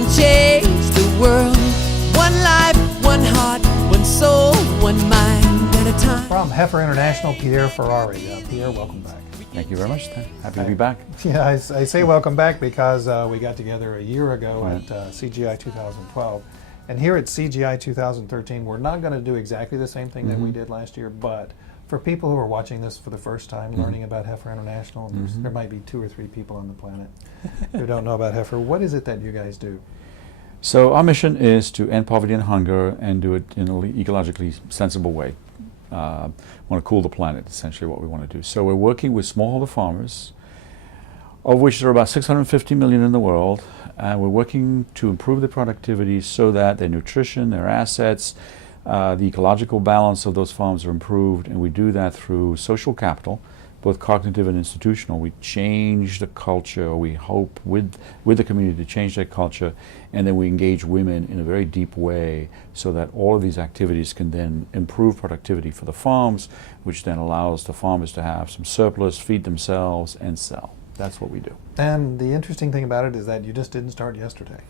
can change the world. One life, one heart, one soul, one mind at a time. From Heifer International, Pierre Ferrari. Pierre, welcome back. Thank you very much, Stan. Happy to be back. Yeah, I say welcome back because we got together a year ago at CGI 2012. And here at CGI 2013, we're not going to do exactly the same thing that we did last year, but for people who are watching this for the first time, learning about Heifer International, there might be 2 or 3 people on the planet who don't know about Heifer. What is it that you guys do? So our mission is to end poverty and hunger and do it in an ecologically sensible way. Want to cool the planet, essentially what we want to do. So we're working with smallholder farmers, of which there are about 650 million in the world, and we're working to improve the productivity so that their nutrition, their assets, the ecological balance of those farms are improved, and we do that through social capital, both cognitive and institutional. We change the culture, we hope, with the community to change that culture, and then we engage women in a very deep way so that all of these activities can then improve productivity for the farms, which then allows the farmers to have some surplus, feed themselves, and sell. That's what we do. And the interesting thing about it is that you just didn't start yesterday.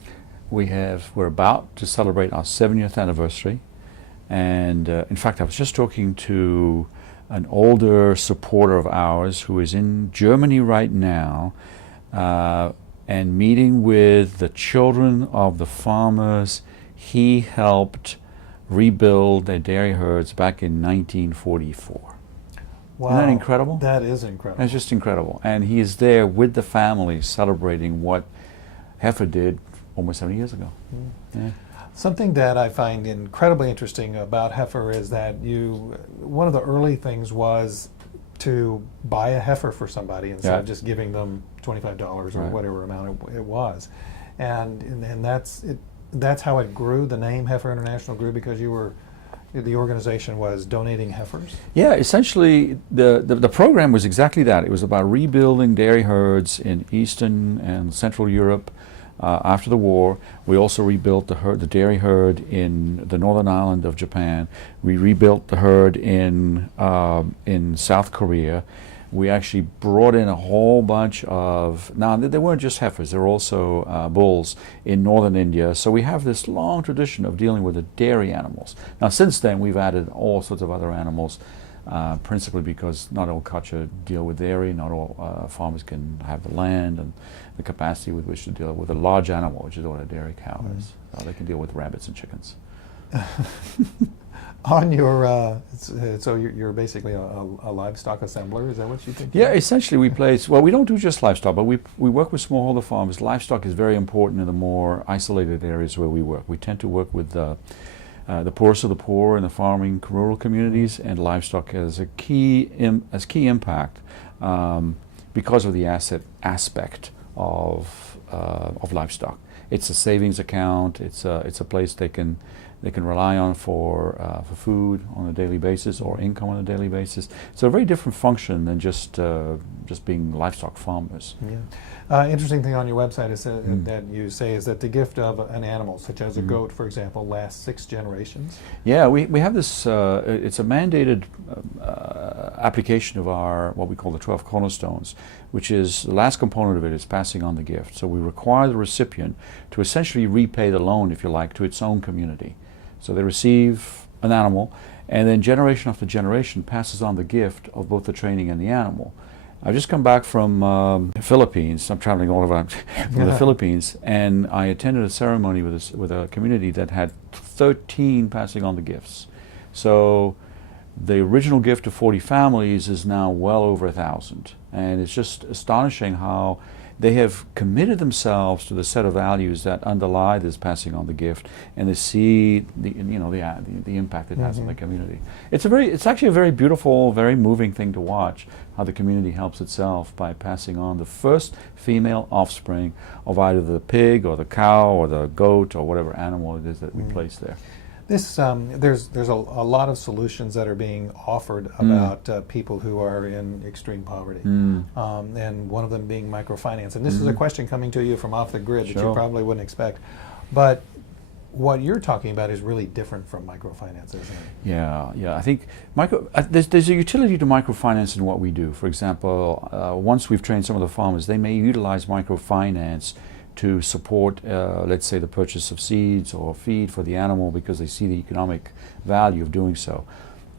We're about to celebrate our 70th anniversary, and in fact I was just talking to an older supporter of ours who is in Germany right now and meeting with the children of the farmers he helped rebuild their dairy herds back in 1944. Wow. Isn't that incredible? That is incredible. That's just incredible. And he is there with the family celebrating what Heifer did almost 70 years ago. Yeah. Something that I find incredibly interesting about Heifer is that one of the early things was to buy a heifer for somebody instead of just giving them $25 or whatever amount it was. And that's how it grew. The name Heifer International grew because the organization was donating heifers? Yeah, essentially the program was exactly that. It was about rebuilding dairy herds in Eastern and Central Europe after the war. We also rebuilt the dairy herd in the northern island of Japan. We rebuilt the herd in South Korea. We actually brought in a whole bunch of, now they weren't just heifers, there were also bulls in northern India. So we have this long tradition of dealing with the dairy animals. Now since then we've added all sorts of other animals, principally because not all culture deal with dairy, not all farmers can have the land and the capacity with which to deal with a large animal, which is what a dairy cow is. They can deal with rabbits and chickens. On your, so you're basically a livestock assembler, is that what you think? Yeah, essentially we place, well we don't do just livestock, but we work with smallholder farmers. Livestock is very important in the more isolated areas where we work. We tend to work with the poorest of the poor in the farming rural communities, and livestock has a key impact because of the asset aspect of livestock. It's a savings account. It's a place they can rely on for food on a daily basis or income on a daily basis. It's a very different function than just being livestock farmers. Yeah. Interesting thing on your website is that you say is that the gift of an animal, such as a goat, for example, lasts 6 generations. Yeah, we have this. It's a mandated application of our what we call the 12 cornerstones, which is the last component of it is passing on the gift. So we require the recipient to essentially repay the loan, if you like, to its own community. So they receive an animal, and then generation after generation passes on the gift of both the training and the animal. I've just come back from the Philippines. I'm traveling all over from the Philippines, and I attended a ceremony with a community that had 13 passing on the gifts. So the original gift of 40 families is now well over 1,000, and it's just astonishing how they have committed themselves to the set of values that underlie this passing on the gift, and they see the impact it has on the community. It's actually a very beautiful, very moving thing to watch, how the community helps itself by passing on the first female offspring of either the pig or the cow or the goat or whatever animal it is that we place there. There's a lot of solutions that are being offered about people who are in extreme poverty, and one of them being microfinance. And this is a question coming to you from off the grid that you probably wouldn't expect, but what you're talking about is really different from microfinance, isn't it? Yeah. I think there's a utility to microfinance in what we do. For example, once we've trained some of the farmers, they may utilize microfinance to support, let's say, the purchase of seeds or feed for the animal because they see the economic value of doing so.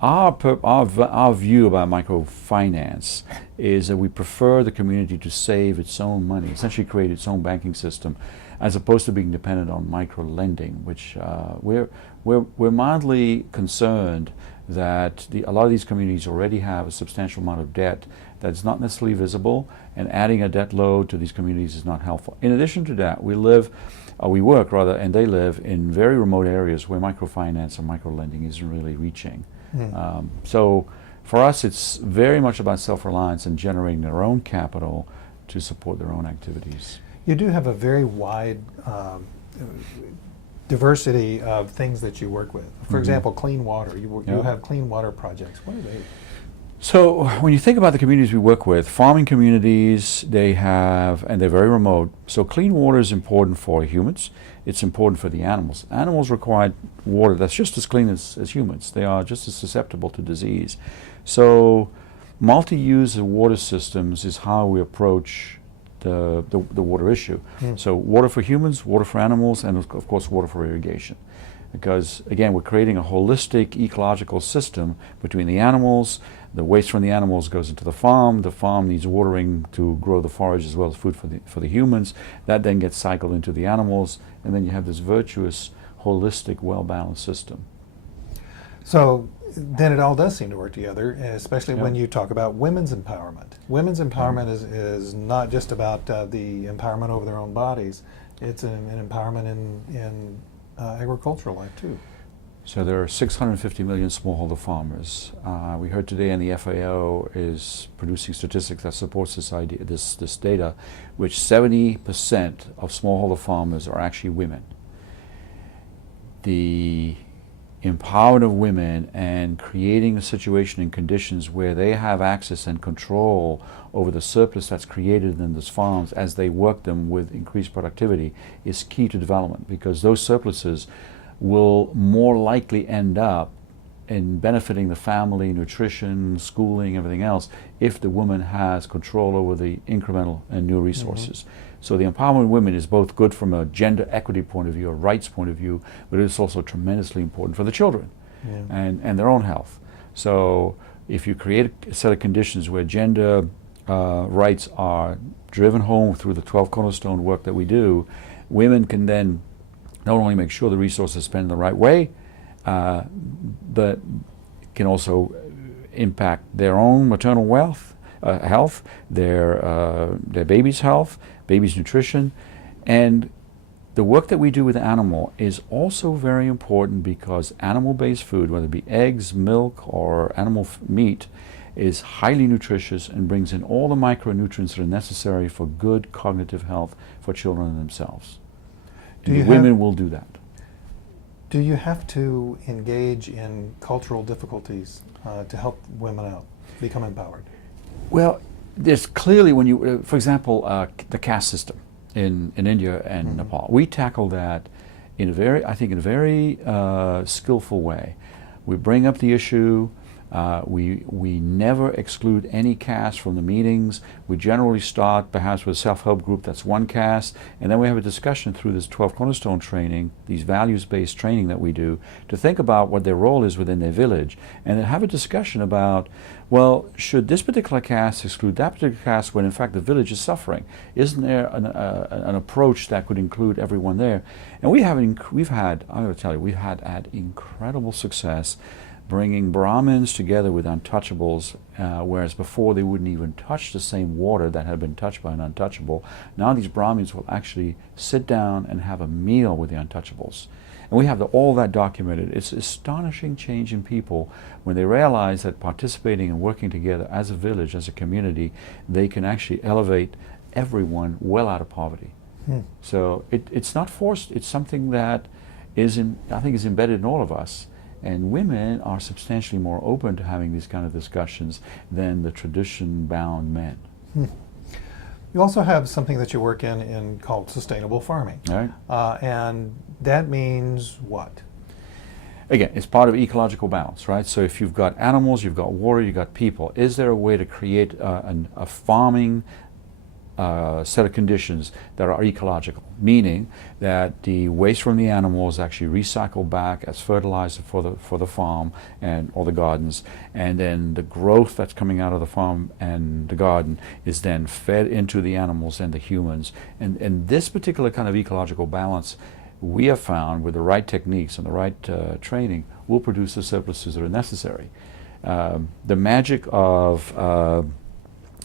Our view about microfinance is that we prefer the community to save its own money, essentially create its own banking system, as opposed to being dependent on micro lending, which we're mildly concerned that a lot of these communities already have a substantial amount of debt that's not necessarily visible, and adding a debt load to these communities is not helpful. In addition to that, we work rather, and they live in very remote areas where microfinance or micro lending isn't really reaching. So for us, it's very much about self-reliance and generating their own capital to support their own activities. You do have a very wide diversity of things that you work with. For example, clean water. You have clean water projects. What are they? So when you think about the communities we work with, farming communities, they have, and they're very remote. So clean water is important for humans. It's important for the animals. Animals require water that's just as clean as humans. They are just as susceptible to disease. So multi-use water systems is how we approach the water issue. So water for humans, water for animals, and of course water for irrigation. Because again, we're creating a holistic ecological system between the animals. The waste from the animals goes into the farm needs watering to grow the forage as well as food for the humans. That then gets cycled into the animals, and then you have this virtuous, holistic, well-balanced system. So then it all does seem to work together, especially when you talk about women's empowerment. Women's empowerment is not just about the empowerment over their own bodies. It's an empowerment in agricultural life too. So there are 650 million smallholder farmers. We heard today, and the FAO is producing statistics that supports this idea, this data, which 70% of smallholder farmers are actually women. The empowerment of women and creating a situation and conditions where they have access and control over the surplus that's created in those farms as they work them with increased productivity is key to development, because those surpluses will more likely end up in benefiting the family, nutrition, schooling, everything else, if the woman has control over the incremental and new resources. So the empowerment of women is both good from a gender equity point of view, a rights point of view, but it's also tremendously important for the children and their own health. So if you create a set of conditions where gender rights are driven home through the 12 cornerstone work that we do, women can then not only make sure the resources are spent in the right way, but can also impact their own maternal health, their baby's health, baby's nutrition. And the work that we do with the animal is also very important, because animal-based food, whether it be eggs, milk, or animal meat, is highly nutritious and brings in all the micronutrients that are necessary for good cognitive health for children themselves. Women will do that. Do you have to engage in cultural difficulties to help women out, become empowered? Well, there's clearly, when you, for example, the caste system in India and Nepal, we tackle that in a very skillful way. We bring up the issue. We never exclude any caste from the meetings. We generally start perhaps with a self-help group that's one caste, and then we have a discussion through this 12 cornerstone training, these values-based training that we do, to think about what their role is within their village, and then have a discussion about, well, should this particular caste exclude that particular caste when in fact the village is suffering? Isn't there an approach that could include everyone there? And we've had incredible success bringing Brahmins together with untouchables, whereas before they wouldn't even touch the same water that had been touched by an untouchable. Now these Brahmins will actually sit down and have a meal with the untouchables. And we have all that documented. It's astonishing change in people when they realize that participating and working together as a village, as a community, they can actually elevate everyone well out of poverty. So it's not forced. It's something that I think is embedded in all of us. And women are substantially more open to having these kind of discussions than the tradition-bound men. You also have something that you work in called sustainable farming. Right. And that means what? Again, it's part of ecological balance, right? So if you've got animals, you've got water, you've got people, is there a way to create a farming set of conditions that are ecological, meaning that the waste from the animals actually recycled back as fertilizer for the farm and or the gardens, and then the growth that's coming out of the farm and the garden is then fed into the animals and the humans. And this particular kind of ecological balance, we have found with the right techniques and the right training, will produce the surpluses that are necessary. The magic of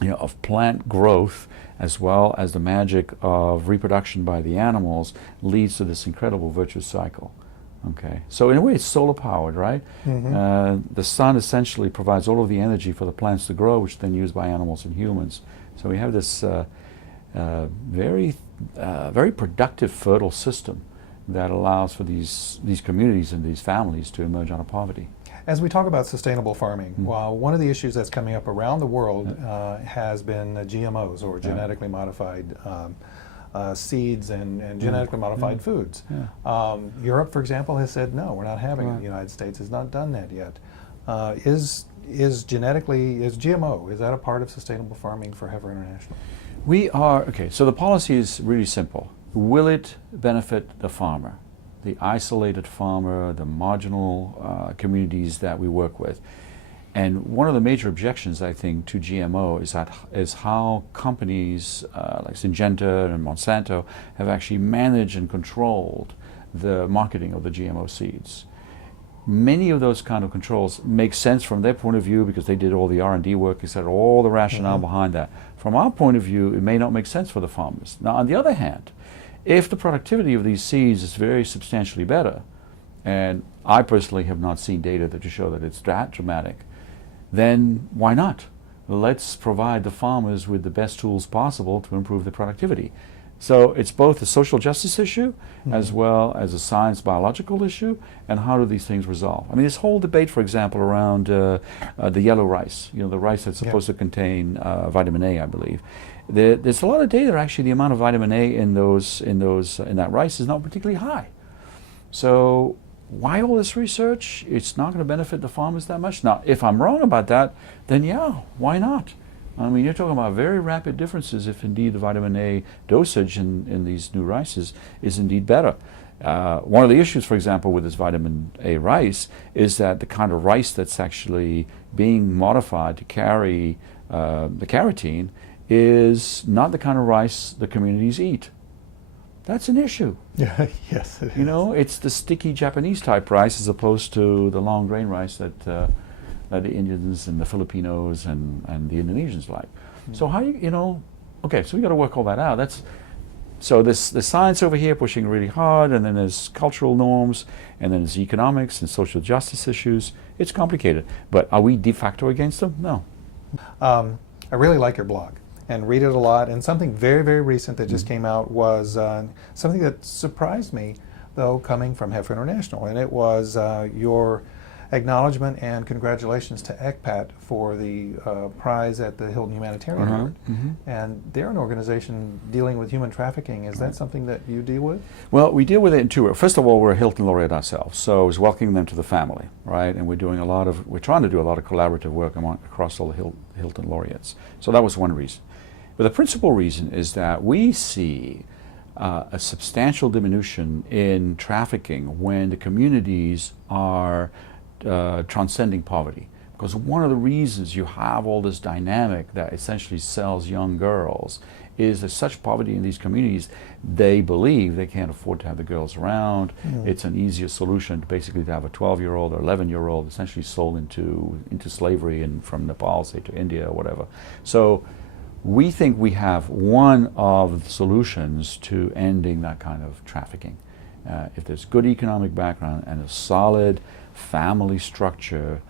of plant growth, as well as the magic of reproduction by the animals, leads to this incredible virtuous cycle. Okay, so in a way it's solar powered, right? The sun essentially provides all of the energy for the plants to grow, which is then used by animals and humans. So we have this very productive, fertile system that allows for these communities and these families to emerge out of poverty. As we talk about sustainable farming, one of the issues that's coming up around the world has been GMOs, or genetically modified seeds and genetically modified foods. Europe, for example, has said no, we're not having it. The United States has not done that yet. Is GMO, is that a part of sustainable farming for Heifer International? Okay, so the policy is really simple. Will it benefit the farmer? The isolated farmer, the marginal communities that we work with. And one of the major objections, I think, to GMO is how companies like Syngenta and Monsanto have actually managed and controlled the marketing of the GMO seeds. Many of those kind of controls make sense from their point of view because they did all the R&D work, etc., all the rationale behind that. From our point of view, it may not make sense for the farmers. Now, on the other hand, if the productivity of these seeds is very substantially better, and I personally have not seen data to show that it's that dramatic, then why not? Let's provide the farmers with the best tools possible to improve the productivity. So it's both a social justice issue as well as a science biological issue, and how do these things resolve? I mean, this whole debate, for example, around the yellow rice, the rice that's supposed to contain vitamin A, I believe. There's a lot of data actually the amount of vitamin A in that rice is not particularly high. So why all this research? It's not going to benefit the farmers that much. Now, if I'm wrong about that, then yeah, why not? I mean, you're talking about very rapid differences if indeed the vitamin A dosage in these new rices is indeed better. One of the issues, for example, with this vitamin A rice is that the kind of rice that's actually being modified to carry the carotene is not the kind of rice the communities eat. That's an issue. Yeah, yes, it is. It's the sticky Japanese type rice as opposed to the long grain rice that the Indians and the Filipinos and the Indonesians like. So how okay, so we got to work all that out. So the science over here pushing really hard, and then there's cultural norms, and then there's economics and social justice issues. It's complicated, but are we de facto against them? No. I really like your blog and read it a lot, and something very, very recent that just came out was something that surprised me, though, coming from Heifer International, and it was your acknowledgement and congratulations to ECPAT for the prize at the Hilton Humanitarian Award. And they're an organization dealing with human trafficking. Is that something that you deal with? Well, we deal with it in two ways. First of all, we're a Hilton laureate ourselves, so it's welcoming them to the family, right? And we're trying to do a lot of collaborative work across all the Hilton laureates. So that was one reason. But the principal reason is that we see a substantial diminution in trafficking when the communities are transcending poverty. Because one of the reasons you have all this dynamic that essentially sells young girls is there's such poverty in these communities, they believe they can't afford to have the girls around. It's an easier solution to basically to have a 12-year-old or 11-year-old essentially sold into slavery and from Nepal, say, to India or whatever. So we think we have one of the solutions to ending that kind of trafficking. If there's good economic background and a solid family structure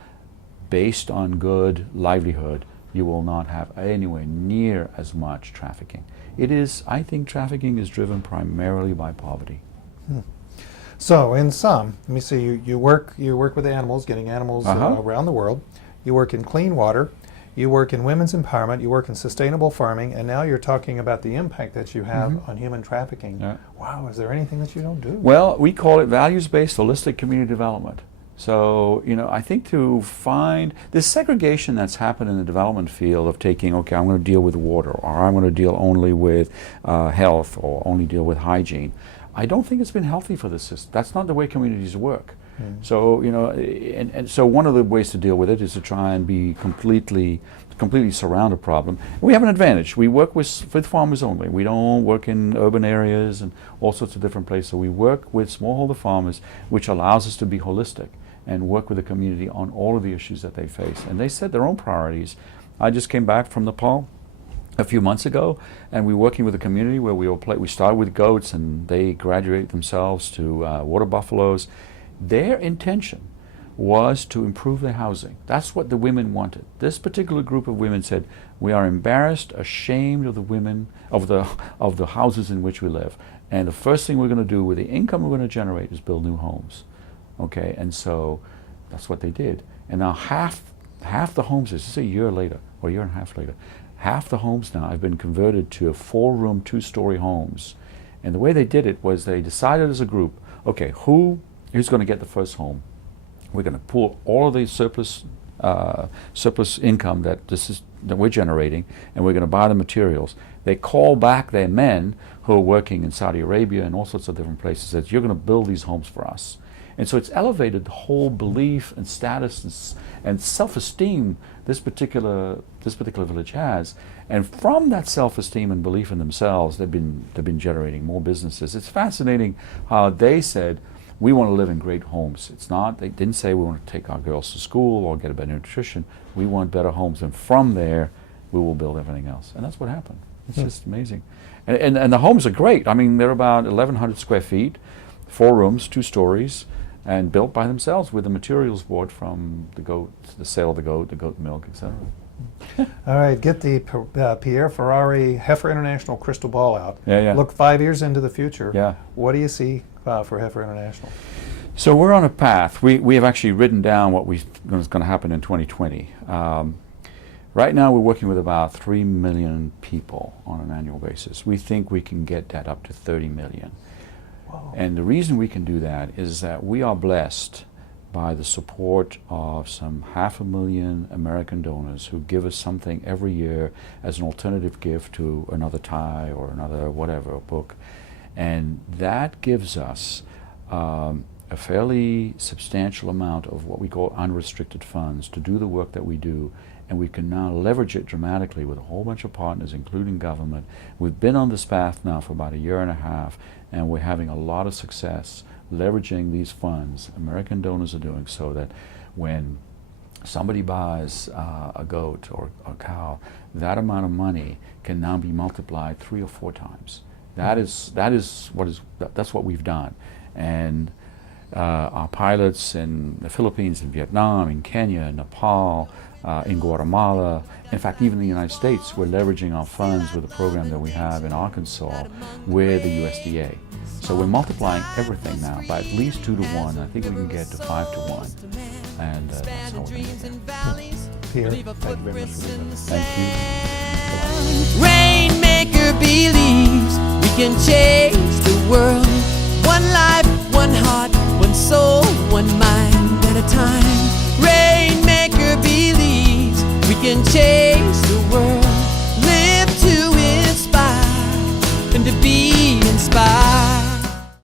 based on good livelihood, you will not have anywhere near as much trafficking. I think trafficking is driven primarily by poverty. So in sum, let me see, you work with animals, getting animals around the world. You work in clean water. You work in women's empowerment, you work in sustainable farming, and now you're talking about the impact that you have on human trafficking. Wow, is there anything that you don't do? Well, we call it values-based holistic community development. So, I think to find this segregation that's happened in the development field of taking, okay, I'm going to deal with water, or I'm going to deal only with health, or only deal with hygiene. I don't think it's been healthy for the system. That's not the way communities work. So, and so one of the ways to deal with it is to try and be completely surround a problem. We have an advantage. We work with farmers only. We don't work in urban areas and all sorts of different places. So we work with smallholder farmers, which allows us to be holistic and work with the community on all of the issues that they face. And they set their own priorities. I just came back from Nepal a few months ago, and we're working with a community where we started with goats, and they graduate themselves to water buffaloes. Their intention was to improve their housing. That's what the women wanted. This particular group of women said, we are embarrassed, ashamed of the women, of the houses in which we live. And the first thing we're going to do with the income we're going to generate is build new homes. Okay, and so that's what they did. And now half the homes, this is a year later, or a year and a half later, half the homes now have been converted to 4-room, 2-story homes. And the way they did it was they decided as a group, okay, who's going to get the first home? We're going to pull all of the surplus income that we're generating, and we're going to buy the materials. They call back their men who are working in Saudi Arabia and all sorts of different places, that you're going to build these homes for us. And so it's elevated the whole belief and status and self-esteem this particular village has. And from that self-esteem and belief in themselves, they've been generating more businesses. It's fascinating how they said, we want to live in great homes. They didn't say we want to take our girls to school or get a better nutrition. We want better homes, and from there, we will build everything else. And that's what happened. It's just amazing. And the homes are great. I mean, they're about 1,100 square feet, 4 rooms, 2 stories, and built by themselves with the materials bought from the goat, the sale of the goat milk, etc. All right, get the Pierre Ferrari Heifer International crystal ball out. Yeah. Look 5 years into the future. Yeah. What do you see for Heifer International? So we're on a path. We have actually written down what is going to happen in 2020. Right now we're working with about 3 million people on an annual basis. We think we can get that up to 30 million. Whoa. And the reason we can do that is that we are blessed by the support of some 500,000 American donors who give us something every year as an alternative gift to another tie or another whatever, a book. And that gives us a fairly substantial amount of what we call unrestricted funds to do the work that we do, and we can now leverage it dramatically with a whole bunch of partners, including government. We've been on this path now for about 1.5 years, and we're having a lot of success leveraging these funds American donors are doing, so that when somebody buys a goat or a cow, that amount of money can now be multiplied 3 or 4 times. That's what we've done. And our pilots in the Philippines, in Vietnam, in Kenya, in Nepal, in Guatemala, in fact even the United States, we're leveraging our funds with a program that we have in Arkansas with the USDA. So we're multiplying everything now by at least 2 to 1. I think we can get to 5 to 1. And that's how we're going to get there. Pierre, thank you very much for being with us. Thank you. Rainmaker believes we can change the world. One life, one heart,